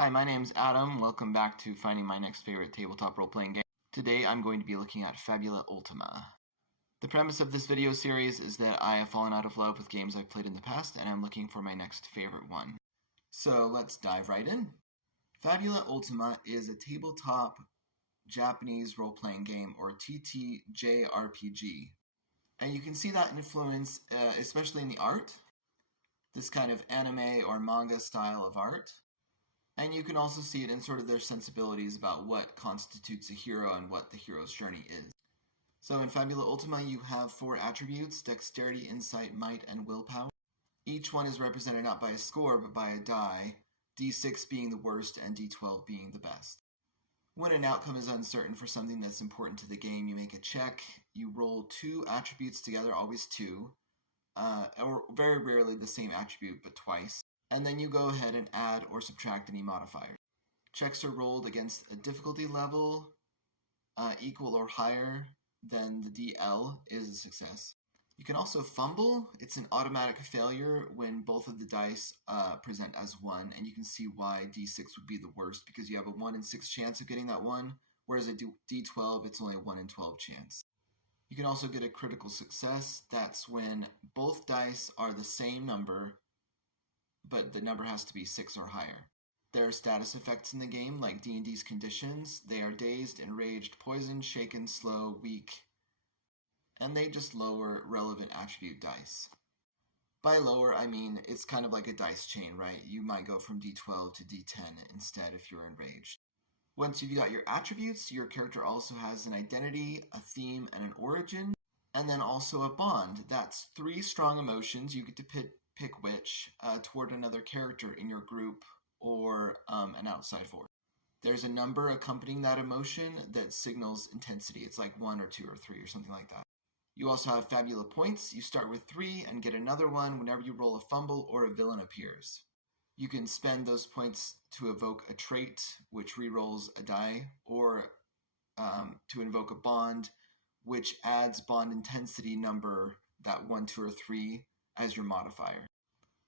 Hi, my name's Adam. Welcome back to finding my next favorite tabletop role-playing game. Today I'm going to be looking at Fabula Ultima. The premise of this video series is that I have fallen out of love with games I've played in the past and I'm looking for my next favorite one. So let's dive right in. Fabula Ultima is a tabletop Japanese role-playing game, or TTRPG. And you can see that influence especially in the art, this kind of anime or manga style of art. And you can also see it in sort of their sensibilities about what constitutes a hero and what the hero's journey is. So in Fabula Ultima, you have 4 attributes: dexterity, insight, might, and willpower. Each one is represented not by a score, but by a die, d6 being the worst and d12 being the best. When an outcome is uncertain for something that's important to the game, you make a check. You roll 2 attributes together, always 2, or very rarely the same attribute, but twice. And then you go ahead and add or subtract any modifiers. Checks are rolled against a difficulty level equal or higher than the DL is a success. You can also fumble. It's an automatic failure when both of the dice present as 1, and you can see why D6 would be the worst, because you have a 1 in 6 chance of getting that 1, whereas a D12, it's only a 1 in 12 chance. You can also get a critical success. That's when both dice are the same number, but the number has to be 6 or higher. There are status effects in the game, like D&D's conditions. They are dazed, enraged, poisoned, shaken, slow, weak, and they just lower relevant attribute dice. By lower, I mean it's kind of like a dice chain, right? You might go from D12 to D10 instead if you're enraged. Once you've got your attributes, your character also has an identity, a theme, and an origin, and then also a bond. That's 3 strong emotions. You get to pick which toward another character in your group or an outside force. There's a number accompanying that emotion that signals intensity. It's like 1 or 2 or 3 or something like that. You also have Fabula points. You start with 3 and get another one whenever you roll a fumble or a villain appears. You can spend those points to evoke a trait, which rerolls a die, or to invoke a bond, which adds bond intensity number, that 1, 2, or 3, as your modifier.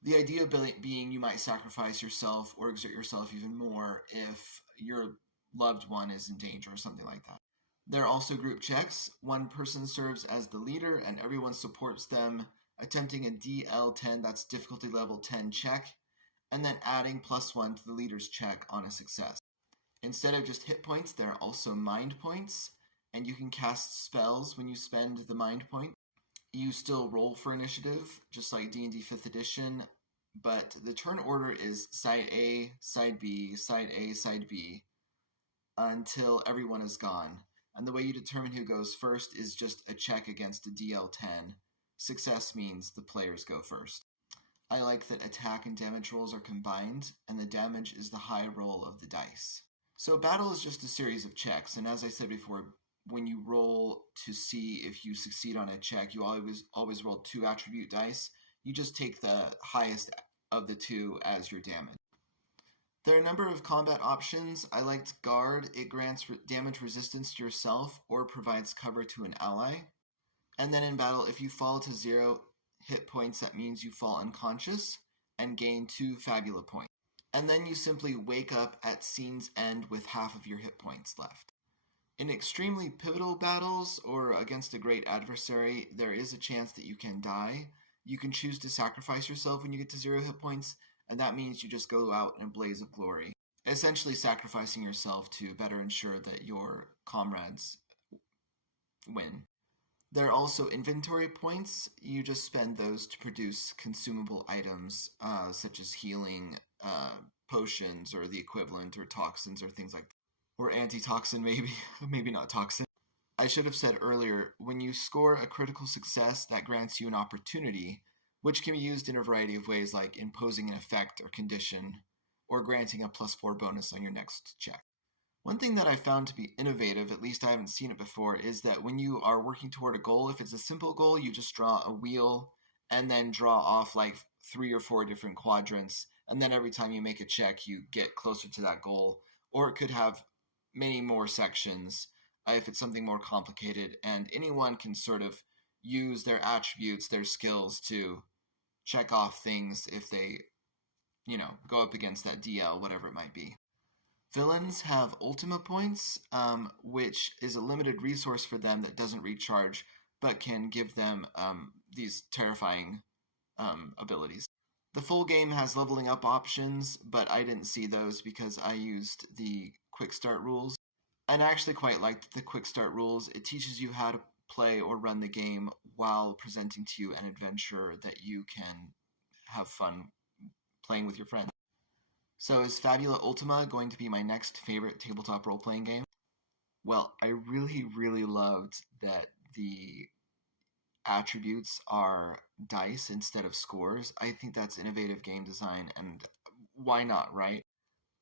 The idea being you might sacrifice yourself or exert yourself even more if your loved one is in danger or something like that. There are also group checks. One person serves as the leader and everyone supports them, attempting a DL10, that's difficulty level 10 check, and then adding +1 to the leader's check on a success. Instead of just hit points, there are also mind points, and you can cast spells when you spend the mind point. You still roll for initiative, just like D&D 5th edition, but the turn order is side A, side B, side A, side B, until everyone is gone. And the way you determine who goes first is just a check against a DL10. Success means the players go first. I like that attack and damage rolls are combined, and the damage is the high roll of the dice. So battle is just a series of checks, and as I said before, when you roll to see if you succeed on a check, you always roll 2 attribute dice. You just take the highest of the 2 as your damage. There are a number of combat options. I liked Guard. It grants damage resistance to yourself or provides cover to an ally. And then in battle, if you fall to 0 hit points, that means you fall unconscious and gain 2 Fabula points. And then you simply wake up at scene's end with half of your hit points left. In extremely pivotal battles or against a great adversary, there is a chance that you can die. You can choose to sacrifice yourself when you get to 0 hit points, and that means you just go out in a blaze of glory, essentially sacrificing yourself to better ensure that your comrades win. There are also inventory points. You just spend those to produce consumable items, such as healing, potions, or the equivalent, or toxins, or things like that. Or antitoxin, maybe. Maybe not toxin. I should have said earlier, when you score a critical success, that grants you an opportunity, which can be used in a variety of ways, like imposing an effect or condition, or granting a +4 bonus on your next check. One thing that I found to be innovative, at least I haven't seen it before, is that when you are working toward a goal, if it's a simple goal, you just draw a wheel and then draw off like 3 or 4 different quadrants, and then every time you make a check, you get closer to that goal. Or it could have many more sections if it's something more complicated, and anyone can sort of use their attributes, their skills to check off things if they go up against that DL, whatever it might be. Villains have Ultima points, which is a limited resource for them that doesn't recharge, but can give them these terrifying abilities. The full game has leveling up options, but I didn't see those because I used the quick start rules. And I actually quite liked the quick start rules. It teaches you how to play or run the game while presenting to you an adventure that you can have fun playing with your friends. So is Fabula Ultima going to be my next favorite tabletop role-playing game? Well, I really, really loved that the attributes are dice instead of scores. I think that's innovative game design, and why not, right?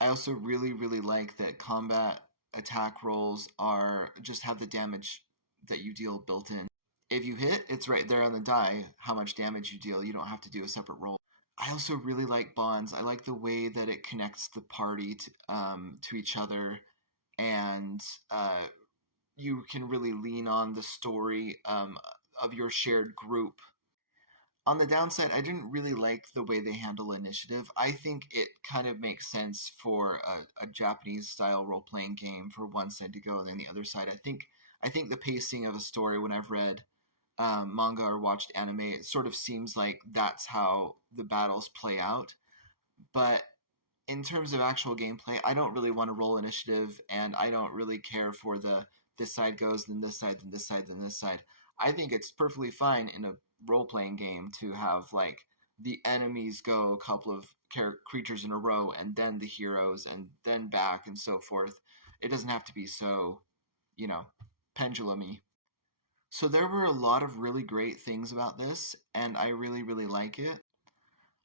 I also really, really like that combat attack rolls are just have the damage that you deal built in. If you hit, it's right there on the die how much damage you deal. You don't have to do a separate roll. I also really like bonds. I like the way that it connects the party to each other, and you can really lean on the story of your shared group. On the downside, I didn't really like the way they handle initiative. I think it kind of makes sense for a Japanese style role playing game for one side to go and then the other side. I think the pacing of a story when I've read manga or watched anime, it sort of seems like that's how the battles play out. But in terms of actual gameplay, I don't really want to roll initiative, and I don't really care for the this side goes, then this side, then this side, then this side. I think it's perfectly fine in a role playing game to have like the enemies go a couple of creatures in a row, and then the heroes, and then back, and so forth. It doesn't have to be so, you know, pendulumy. So there were a lot of really great things about this, and I really, really like it.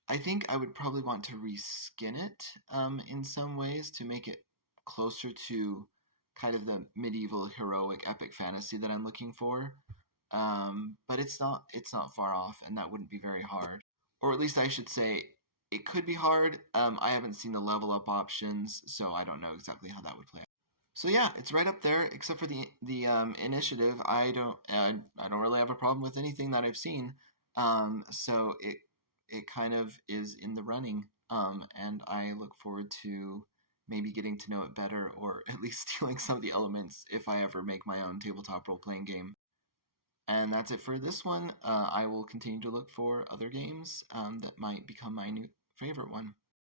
I think I would probably want to reskin it in some ways to make it closer to kind of the medieval heroic epic fantasy that I'm looking for. But it's not far off, and that wouldn't be very hard. Or at least I should say it could be hard. I haven't seen the level up options, so I don't know exactly how that would play out. So yeah, it's right up there. Except for the initiative, I don't really have a problem with anything that I've seen. So it kind of is in the running. And I look forward to maybe getting to know it better, or at least stealing some of the elements if I ever make my own tabletop role playing game. And that's it for this one. I will continue to look for other games that might become my new favorite one.